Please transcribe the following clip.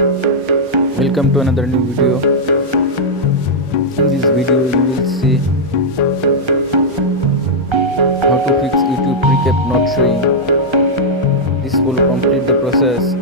Welcome to another new video. In this video you will see how to fix YouTube recap not showing. This will complete the process.